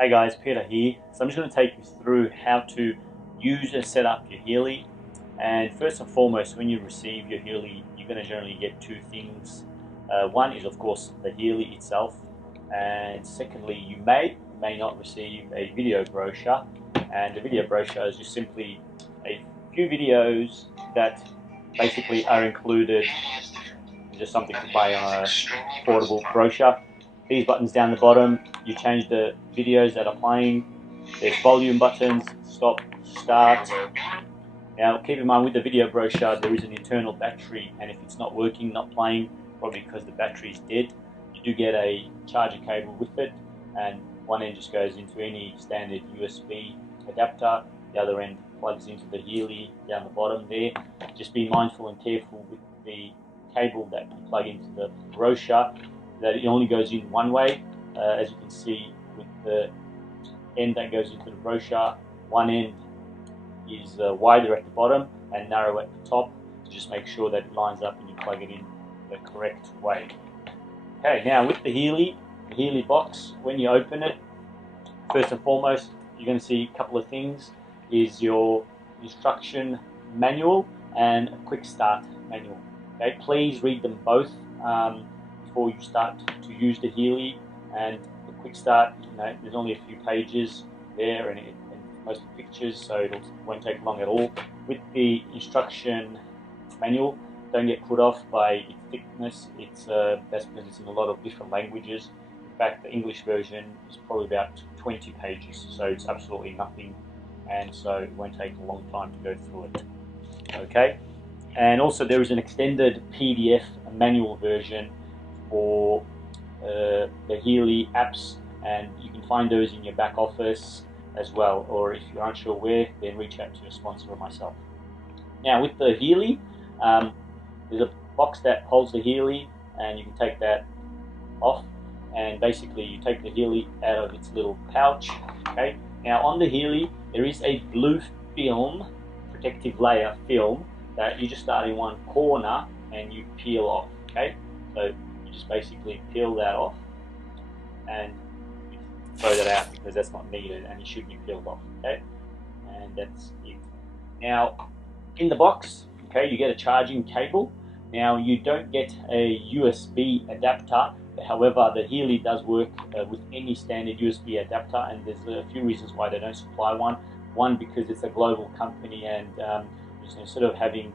Hey guys, Peter here. So I'm just going to take you through how to use and set up your Healy. And first and foremost, when you receive your Healy, you're going to generally get two things. One is of course the Healy itself, and secondly, you may not receive a video brochure. And the video brochure is just simply a few videos that basically are included, just something to buy on a portable brochure. These buttons down the bottom, you change the videos that are playing. There's volume buttons, stop, start. Now keep in mind with the video brochure there is an internal battery, and if it's not working, not playing, probably because the battery is dead, you do get a charger cable with it, and one end just goes into any standard USB adapter, the other end plugs into the Healy down the bottom there. Just be mindful and careful with the cable that you plug into the brochure, that it only goes in one way. As you can see with the end that goes into the brochure, one end is wider at the bottom and narrow at the top. So just make sure that it lines up and you plug it in the correct way. Okay, now with the Healy box, when you open it, first and foremost you're going to see a couple of things. Is your instruction manual and a quick start manual. Okay, please read them both before you start to use the Healy. And the quick start, there's only a few pages there, and most of the pictures, so it won't take long at all. With the instruction manual, don't get put off by its thickness. That's because it's in a lot of different languages. In fact, the English version is probably about 20 pages, so it's absolutely nothing, and so it won't take a long time to go through it. Okay, and also there is an extended PDF manual version for the Healy apps, and you can find those in your back office as well, or if you're unsure where, then reach out to your sponsor or myself. Now with the Healy, there's a box that holds the Healy, and you can take that off, and basically you take the Healy out of its little pouch. Okay, now on the Healy there is a blue film, protective layer film, that you just start in one corner and you peel off. Okay, so you just basically peel that off and throw that out because that's not needed and it should be peeled off. Okay, and that's it. Now in the box, okay, you get a charging cable. Now you don't get a USB adapter. However, the Healy does work with any standard USB adapter, and there's a few reasons why they don't supply one. One, because it's a global company, and instead of having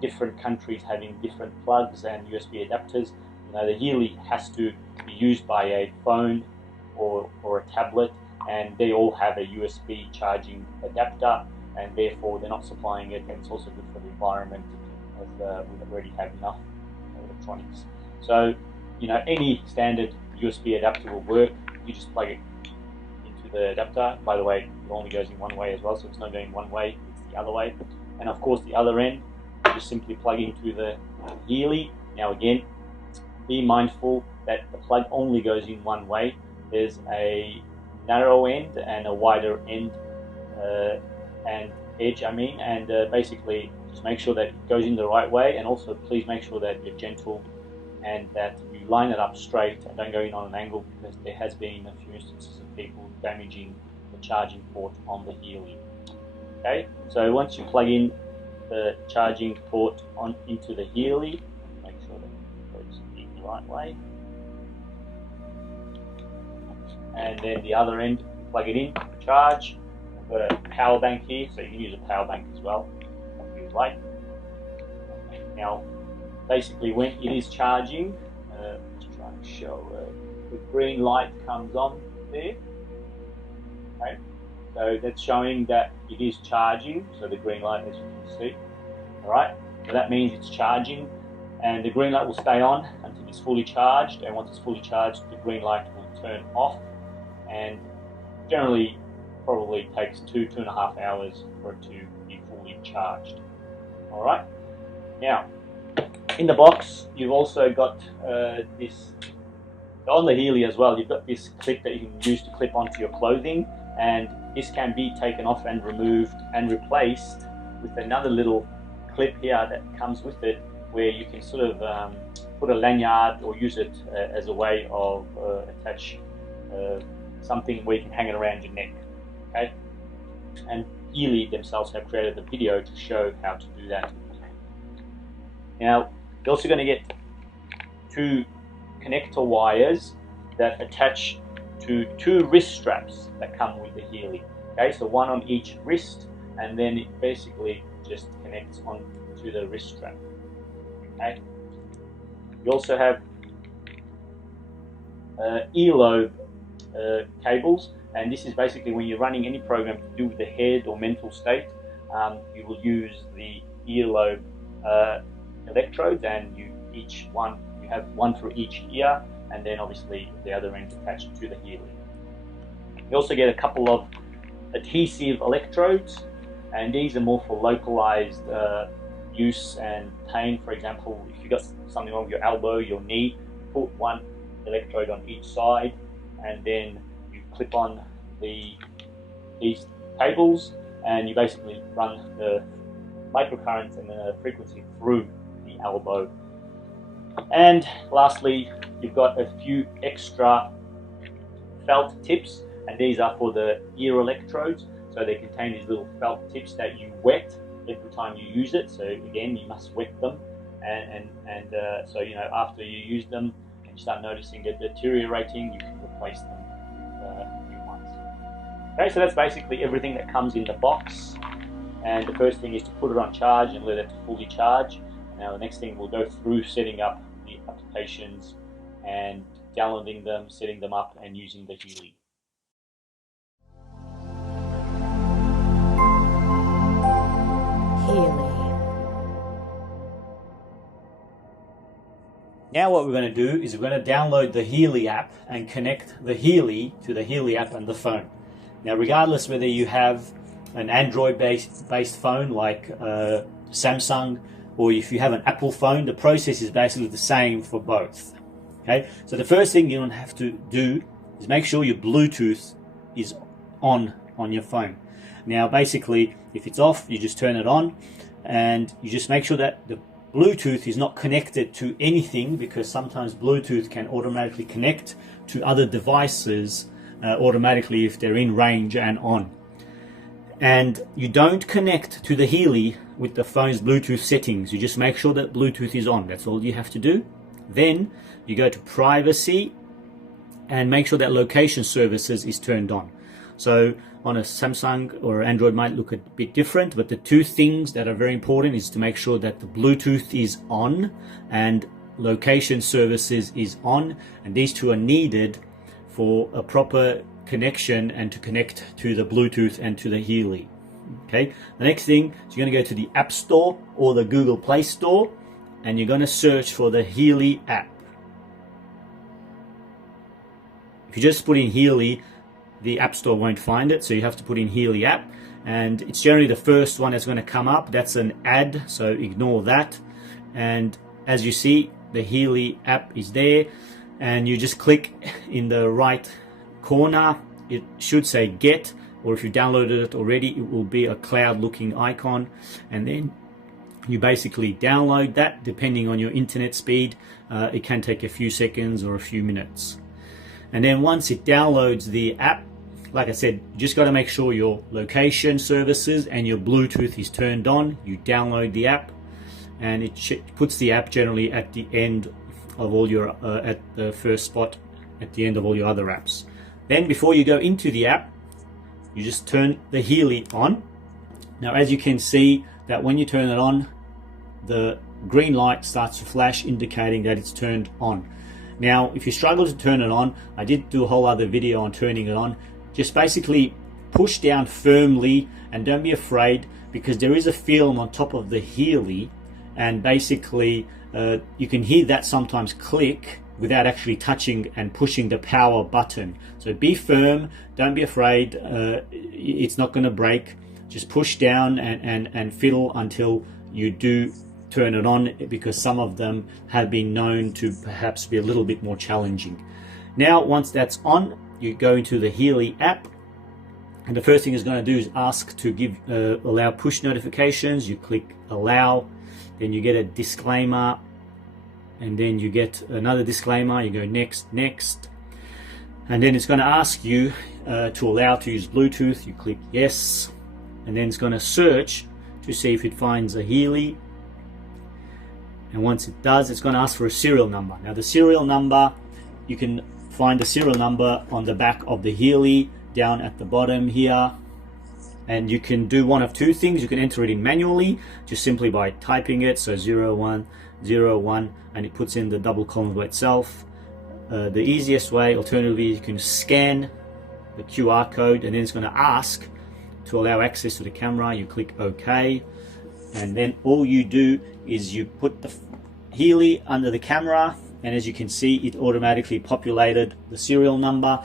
different countries having different plugs and USB adapters, the Healy has to be used by a phone or a tablet, and they all have a USB charging adapter, and therefore they're not supplying it, and it's also good for the environment, as we already have enough electronics. So any standard USB adapter will work. You just plug it into the adapter. By the way, it only goes in one way as well, so it's not going one way, it's the other way. And of course the other end, you just simply plug into the Healy. Now again, be mindful that the plug only goes in one way. There's a narrow end and a wider end and edge, and basically just make sure that it goes in the right way, and also please make sure that you're gentle and that you line it up straight and don't go in on an angle, because there has been a few instances of people damaging the charging port on the Healy. Okay, so once you plug in the charging port into the Healy, make sure that it goes in the right way, and then the other end, plug it in, charge. I've got a power bank here, so you can use a power bank as well if you like. Now basically when it is charging, just trying to show, the green light comes on there. Okay, so that's showing that it is charging, so the green light, as you can see. Alright, so that means it's charging, and the green light will stay on until it's fully charged, and once it's fully charged the green light will turn off, and generally probably takes 2.5 hours for it to be fully charged. Alright, now in the box you've also got this, on the Healy as well, you've got this clip that you can use to clip onto your clothing, and this can be taken off and removed and replaced with another little clip here that comes with it, where you can sort of put a lanyard or use it as a way of attach something where you can hang it around your neck. Okay, and Healy themselves have created the video to show how to do that. Now you're also going to get 2 connector wires that attach to 2 wrist straps that come with the Healy. Okay, so one on each wrist, and then it basically just connects on to the wrist strap. Okay, you also have earlobe cables, and this is basically when you're running any program to do with the head or mental state. You will use the earlobe electrodes, and you have one for each ear, and then obviously the other end attached to the Healy. You also get a couple of adhesive electrodes, and these are more for localized use and pain. For example, if you've got something wrong with your elbow, your knee, put one electrode on each side, and then you clip on these cables, and you basically run the microcurrents and the frequency through the elbow. And lastly, you've got a few extra felt tips, and these are for the ear electrodes. So they contain these little felt tips that you wet every time you use it. So again, you must wet them, and so after you use them and you start noticing it deteriorating, you can replace them with new ones. Okay, so that's basically everything that comes in the box. And the first thing is to put it on charge and let it fully charge. Now the next thing, we'll go through setting up the applications and downloading them, setting them up, and using the Healy. Now what we're going to do is we're going to download the Healy app and connect the Healy to the Healy app and the phone. Now regardless whether you have an Android-based phone like Samsung, or if you have an Apple phone, the process is basically the same for both. Okay, so the first thing you have to do is make sure your Bluetooth is on your phone. Now basically, if it's off, you just turn it on, and you just make sure that the Bluetooth is not connected to anything, because sometimes Bluetooth can automatically connect to other devices automatically if they're in range and on. And you don't connect to the Healy with the phone's Bluetooth settings. You just make sure that Bluetooth is on. That's all you have to do. Then you go to privacy and make sure that location services is turned on. So on a Samsung or Android might look a bit different, but the 2 things that are very important is to make sure that the Bluetooth is on and location services is on, and these 2 are needed for a proper connection and to connect to the Bluetooth and to the Healy. Okay, the next thing is you're going to go to the App Store or the Google Play Store, and you're going to search for the Healy app. If you just put in Healy, the App Store won't find it, so you have to put in Healy app, and it's generally the first one that's going to come up. That's an ad, so ignore that. And as you see, the Healy app is there, and you just click in the right corner. It should say get, or if you downloaded it already, it will be a cloud looking icon, and then you basically download that. Depending on your internet speed, it can take a few seconds or a few minutes. And then once it downloads the app, like I said, you just got to make sure your location services and your Bluetooth is turned on. You download the app, and it puts the app generally at the end of all your at the first spot at the end of all your other apps. Then before you go into the app, you just turn the Healy on. Now as you can see that when you turn it on, the green light starts to flash indicating that it's turned on. Now if you struggle to turn it on, I did do a whole other video on turning it on. Just basically push down firmly and don't be afraid, because there is a film on top of the Healy, and basically you can hear that sometimes click without actually touching and pushing the power button. So be firm, don't be afraid, it's not going to break. Just push down and fiddle until you do turn it on, because some of them have been known to perhaps be a little bit more challenging. Now once that's on, you go into the Healy app, and the first thing it's going to do is ask to allow push notifications. You click allow, then you get a disclaimer, and then you get another disclaimer. You go next, next, And then it's going to ask you to allow to use Bluetooth. You click yes, and then it's going to search to see if it finds a Healy. And once it does, it's going to ask for a serial number. Now the serial number, you can find the serial number on the back of the Healy down at the bottom here. And you can do one of two things. You can enter it in manually, just simply by typing it, so 0101, and it puts in the double colon by itself. The easiest way, alternatively, you can scan the QR code, and then it's going to ask to allow access to the camera. You click OK, and then all you do is you put the Healy under the camera, and as you can see, it automatically populated the serial number.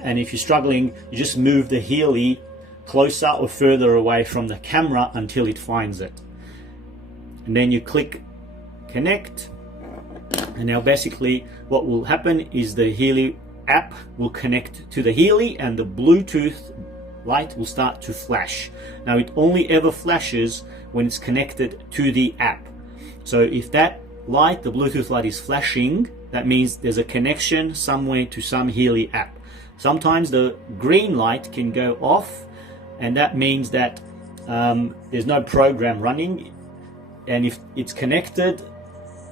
And if you're struggling, you just move the Healy closer or further away from the camera until it finds it, and then you click connect. And now basically what will happen is the Healy app will connect to the Healy, and the Bluetooth light will start to flash. Now it only ever flashes when it's connected to the app. So if that light, the Bluetooth light, is flashing, that means there's a connection somewhere to some Healy app. Sometimes the green light can go off, and that means that there's no program running. And if it's connected,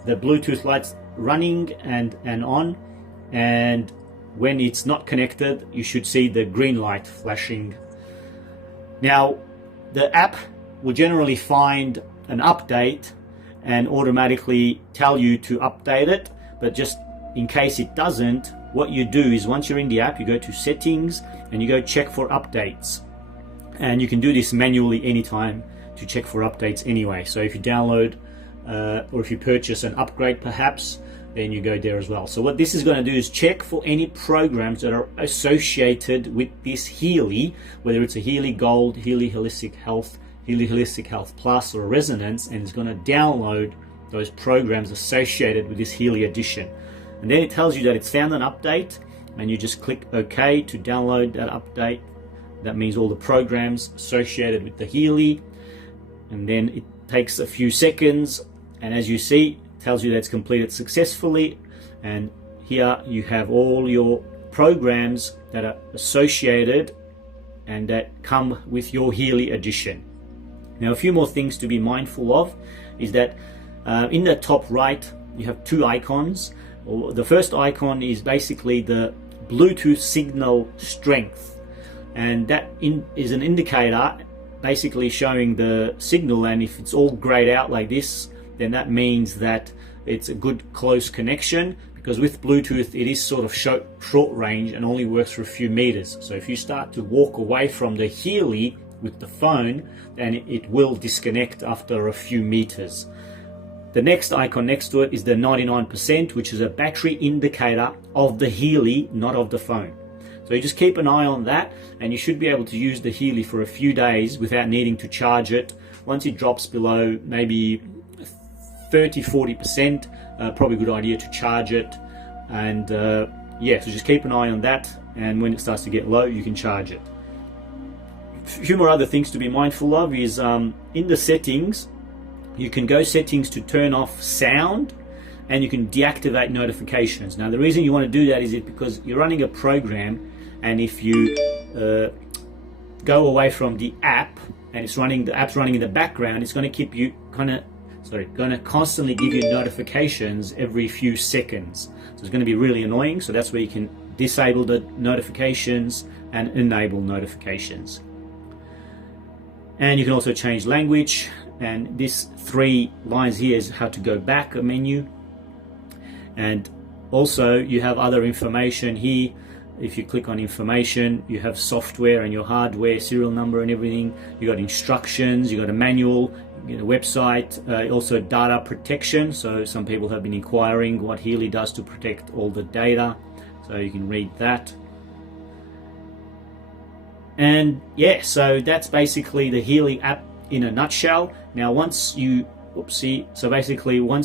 the Bluetooth light's running and on, and when it's not connected, you should see the green light flashing. Now the app will generally find an update and automatically tell you to update it, but just in case it doesn't, what you do is once you're in the app, you go to settings and you go check for updates. And you can do this manually anytime to check for updates anyway. So if you download or if you purchase an upgrade perhaps, then you go there as well. So what this is going to do is check for any programs that are associated with this Healy, whether it's a Healy Gold, Healy Holistic Health, Healy Holistic Health Plus, or Resonance, and it's going to download those programs associated with this Healy edition. And then it tells you that it's found an update, and you just click OK to download that update. That means all the programs associated with the Healy, and then it takes a few seconds, and as you see, it tells you that it's completed successfully. And here you have all your programs that are associated and that come with your Healy edition. Now a few more things to be mindful of is that in the top right you have two icons. The first icon is basically the Bluetooth signal strength, and that is an indicator basically showing the signal, and if it's all grayed out like this, then that means that it's a good close connection, because with Bluetooth it is sort of short range and only works for a few meters. So if you start to walk away from the Healy with the phone, then it will disconnect after a few meters. The next icon next to it is the 99%, which is a battery indicator of the Healy, not of the phone. So you just keep an eye on that, and you should be able to use the Healy for a few days without needing to charge it. Once it drops below maybe 30-40%, probably a good idea to charge it. And yeah, so just keep an eye on that, and when it starts to get low, you can charge it. A few more other things to be mindful of is in the settings, you can go settings to turn off sound, and you can deactivate notifications. Now the reason you want to do that is because you're running a program, and if you go away from the app and the app's running in the background, it's going to keep you going to constantly give you notifications every few seconds. So it's going to be really annoying. So that's where you can disable the notifications and enable notifications. And you can also change language, and this 3 lines here is how to go back a menu. And also you have other information here. If you click on information, you have software and your hardware, serial number and everything. You got instructions, you got a manual, you get a website, also data protection. So some people have been inquiring what Healy does to protect all the data. So you can read that. And yeah, so that's basically the Healy app in a nutshell. Now once you once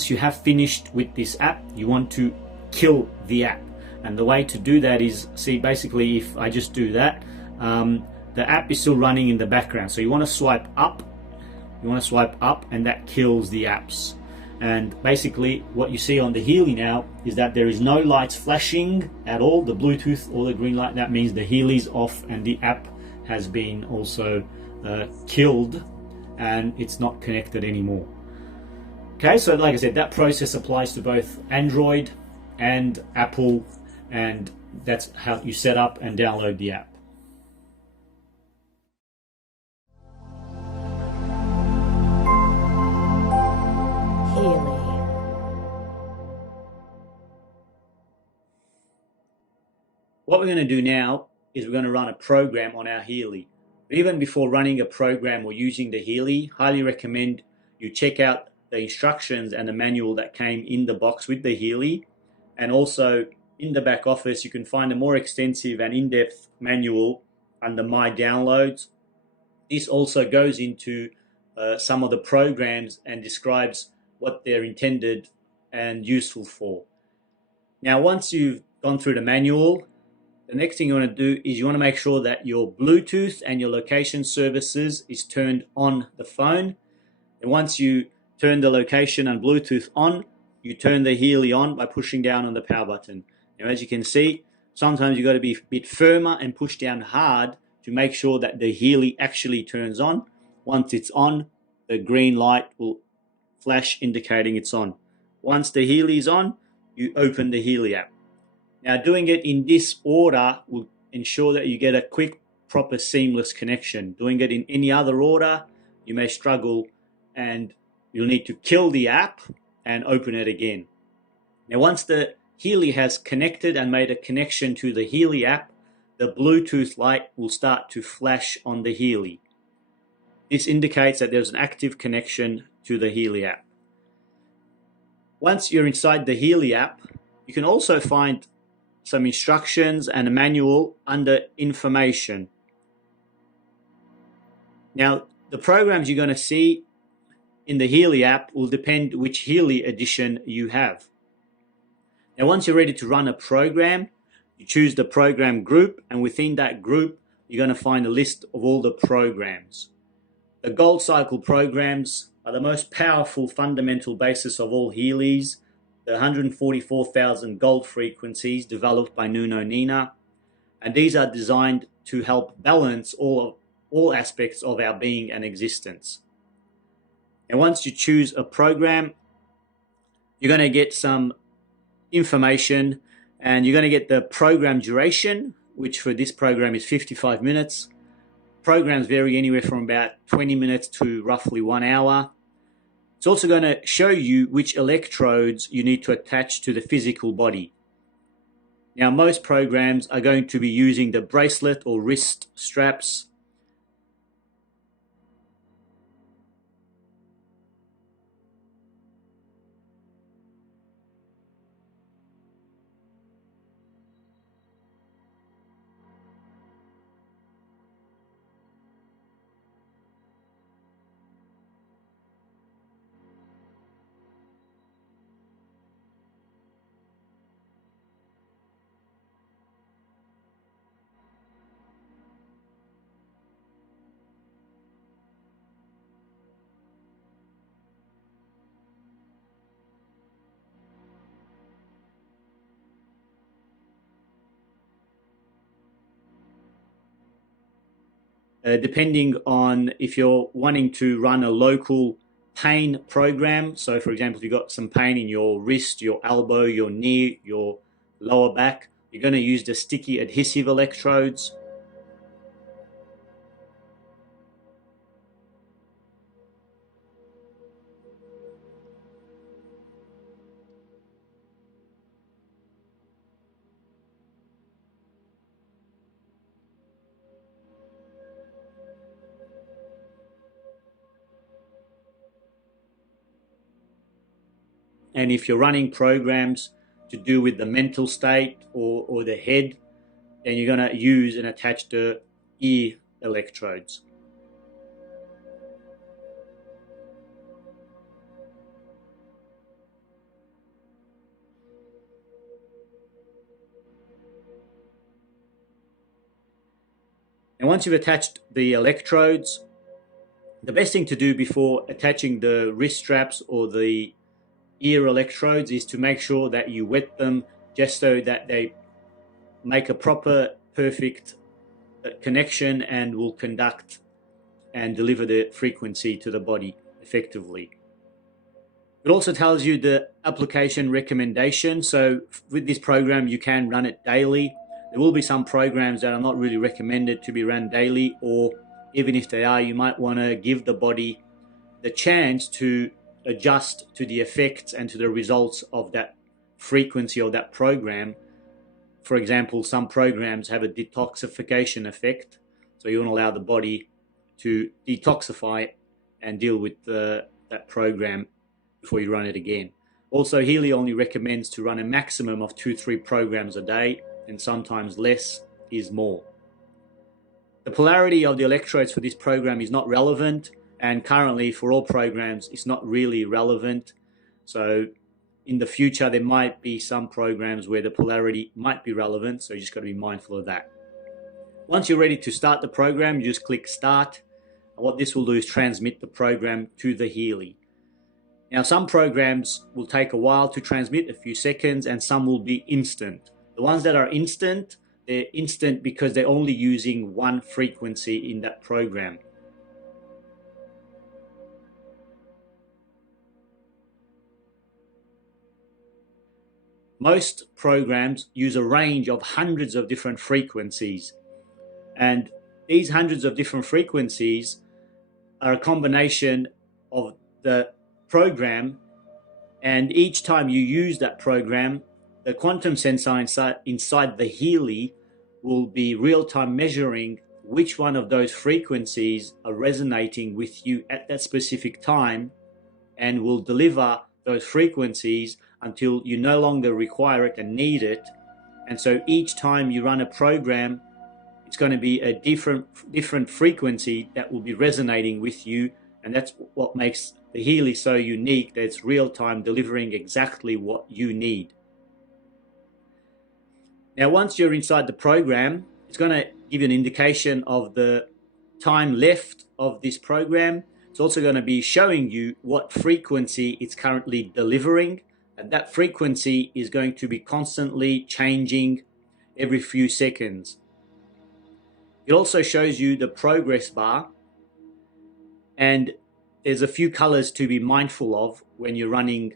you have finished with this app, you want to kill the app. And the way to do that is, basically if I just do that, the app is still running in the background. So you want to swipe up, and that kills the apps. And basically what you see on the Healy now is that there is no lights flashing at all, the Bluetooth or the green light. That means the Healy's off and the app has been also killed and it's not connected anymore. Okay, so like I said, that process applies to both Android and Apple, and that's how you set up and download the app. Healy. What we're going to do now is we're going to run a program on our Healy. But even before running a program or using the Healy, highly recommend you check out the instructions and the manual that came in the box with the Healy. And also in the back office, you can find a more extensive and in-depth manual under My Downloads. This also goes into some of the programs and describes what they're intended and useful for. Now, once you've gone through the manual, the next thing you want to do is you want to make sure that your Bluetooth and your location services is turned on the phone. And once you turn the location and Bluetooth on, you turn the Healy on by pushing down on the power button. Now, as you can see, sometimes you've got to be a bit firmer and push down hard to make sure that the Healy actually turns on. Once it's on, the green light will flash indicating it's on. Once the Healy is on, you open the Healy app. Now, doing it in this order will ensure that you get a quick, proper, seamless connection. Doing it in any other order, you may struggle and you'll need to kill the app and open it again. Now, once the Healy has connected and made a connection to the Healy app, the Bluetooth light will start to flash on the Healy. This indicates that there's an active connection to the Healy app. Once you're inside the Healy app, you can also find some instructions and a manual under information. Now, the programs you're going to see in the Healy app will depend which Healy edition you have. Now, once you're ready to run a program, you choose the program group, and within that group, you're going to find a list of all the programs. The Gold Cycle programs are the most powerful fundamental basis of all Healys, the 144,000 gold frequencies developed by Nuno Nina, and these are designed to help balance all aspects of our being and existence. And once you choose a program, you're going to get some information, and you're going to get the program duration, which for this program is 55 minutes. Programs vary anywhere from about 20 minutes to roughly 1 hour. It's also going to show you which electrodes you need to attach to the physical body. Now, most programs are going to be using the bracelet or wrist straps. Depending on if you're wanting to run a local pain program. So for example, if you've got some pain in your wrist, your elbow, your knee, your lower back, you're going to use the sticky adhesive electrodes. And if you're running programs to do with the mental state or the head, then you're going to use and attach the ear electrodes. And once you've attached the electrodes, the best thing to do before attaching the wrist straps or the ear electrodes is to make sure that you wet them just so that they make a proper, perfect connection and will conduct and deliver the frequency to the body effectively. It also tells you the application recommendation. So with this program, you can run it daily. There will be some programs that are not really recommended to be run daily, or even if they are, you might want to give the body the chance to adjust to the effects and to the results of that frequency of that program. For example, some programs have a detoxification effect, so you want to allow the body to detoxify and deal with that program before you run it again. Also, Healy only recommends to run a maximum of 2-3 programs a day, and sometimes less is more. The polarity of the electrodes for this program is not relevant, and currently for all programs it's not really relevant. So in the future there might be some programs where the polarity might be relevant, so you just got to be mindful of that. Once you're ready to start the program, you just click start, and what this will do is transmit the program to the Healy. Now, some programs will take a while to transmit, a few seconds, and some will be instant. The ones that are instant, they're instant because they're only using one frequency in that program. Most programs use a range of hundreds of different frequencies, and these hundreds of different frequencies are a combination of the program, and each time you use that program, the quantum sensor inside the Healy will be real-time measuring which one of those frequencies are resonating with you at that specific time, and will deliver those frequencies until you no longer require it and need it. And so each time you run a program, it's going to be a different frequency that will be resonating with you, and that's what makes the Healy so unique, that it's real-time delivering exactly what you need. Now, once you're inside the program, it's going to give you an indication of the time left of this program. It's also going to be showing you what frequency it's currently delivering, and that frequency is going to be constantly changing every few seconds. It also shows you the progress bar, and there's a few colors to be mindful of when you're running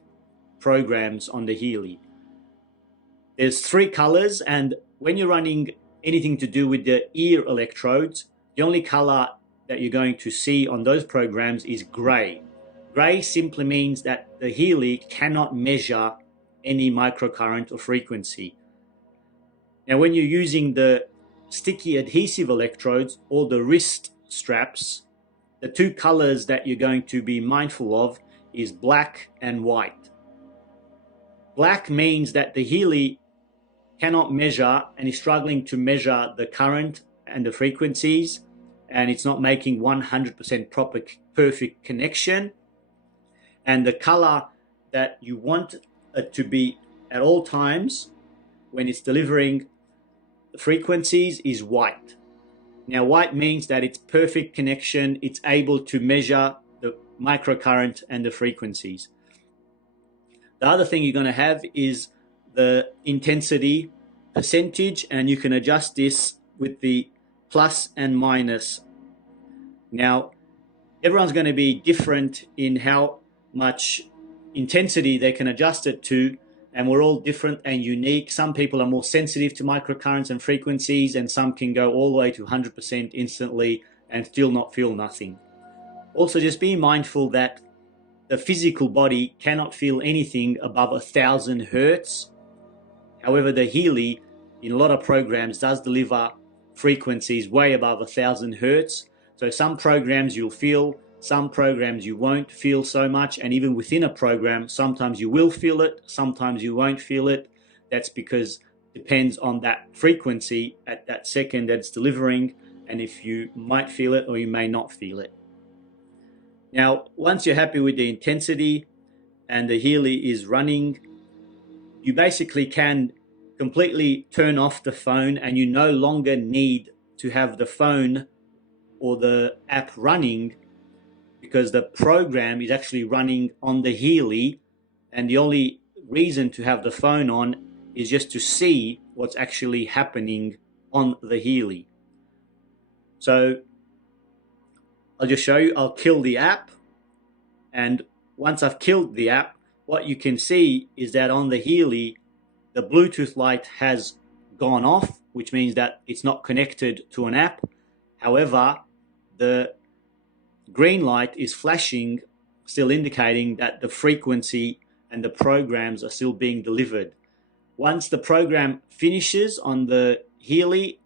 programs on the Healy. There's 3 colors, and when you're running anything to do with the ear electrodes, the only color that you're going to see on those programs is gray. Gray simply means that the Healy cannot measure any microcurrent or frequency. Now, when you're using the sticky adhesive electrodes or the wrist straps, the 2 colors that you're going to be mindful of is black and white. Black means that the Healy cannot measure and is struggling to measure the current and the frequencies, and it's not making 100% proper, perfect connection. And the color that you want it to be at all times when it's delivering the frequencies is white. Now, white means that it's perfect connection. It's able to measure the microcurrent and the frequencies. The other thing you're going to have is the intensity percentage, and you can adjust this with the plus and minus. Now, everyone's going to be different in how much intensity they can adjust it to, and we're all different and unique. Some people are more sensitive to microcurrents and frequencies, and some can go all the way to 100% instantly and still not feel nothing. Also, just be mindful that the physical body cannot feel anything above 1,000 hertz. However, the Healy, in a lot of programs, does deliver frequencies way above 1,000 hertz. So some programs you'll feel, some programs you won't feel so much, and even within a program, sometimes you will feel it, sometimes you won't feel it. That's because it depends on that frequency at that second that it's delivering, and if you might feel it or you may not feel it. Now, once you're happy with the intensity and the Healy is running, you basically can completely turn off the phone, and you no longer need to have the phone or the app running, because the program is actually running on the Healy and the only reason to have the phone on is just to see what's actually happening on the Healy. So I'll just show you. I'll kill the app, and once I've killed the app, what you can see is that on the Healy, the Bluetooth light has gone off, which means that it's not connected to an app. However, the green light is flashing, still indicating that the frequency and the programs are still being delivered. Once the program finishes on the Healy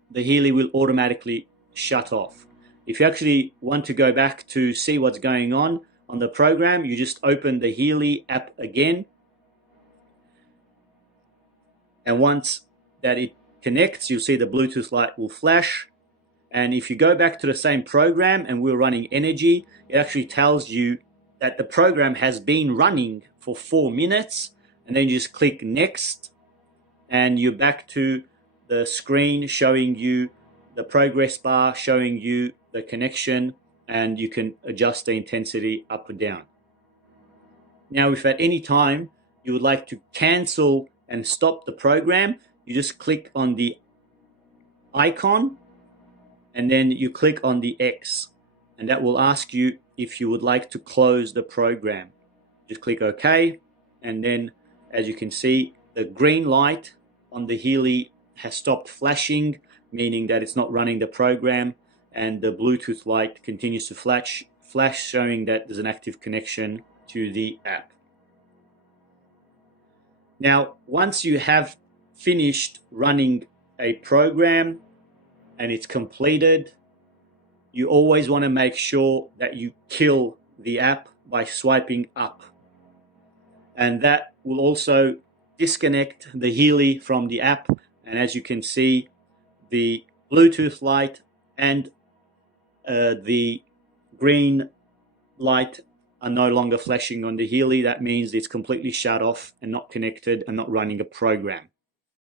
will automatically shut off. If you actually want to go back to see what's going on the program, you just open the Healy app again. And once that it connects, you'll see the Bluetooth light will flash. And if you go back to the same program and we're running energy, it actually tells you that the program has been running for 4 minutes. And then you just click next, and you're back to the screen showing you the progress bar, showing you the connection, and you can adjust the intensity up or down. Now, if at any time you would like to cancel and stop the program, you just click on the icon and then you click on the X, and that will ask you if you would like to close the program. Just click OK, and then as you can see, the green light on the Healy has stopped flashing, meaning that it's not running the program, and the Bluetooth light continues to flash, showing that there's an active connection to the app. Now, once you have finished running a program and it's completed, you always want to make sure that you kill the app by swiping up. And that will also disconnect the Healy from the app. And as you can see, the Bluetooth light and the green light are no longer flashing on the Healy. That means it's completely shut off and not connected and not running a program.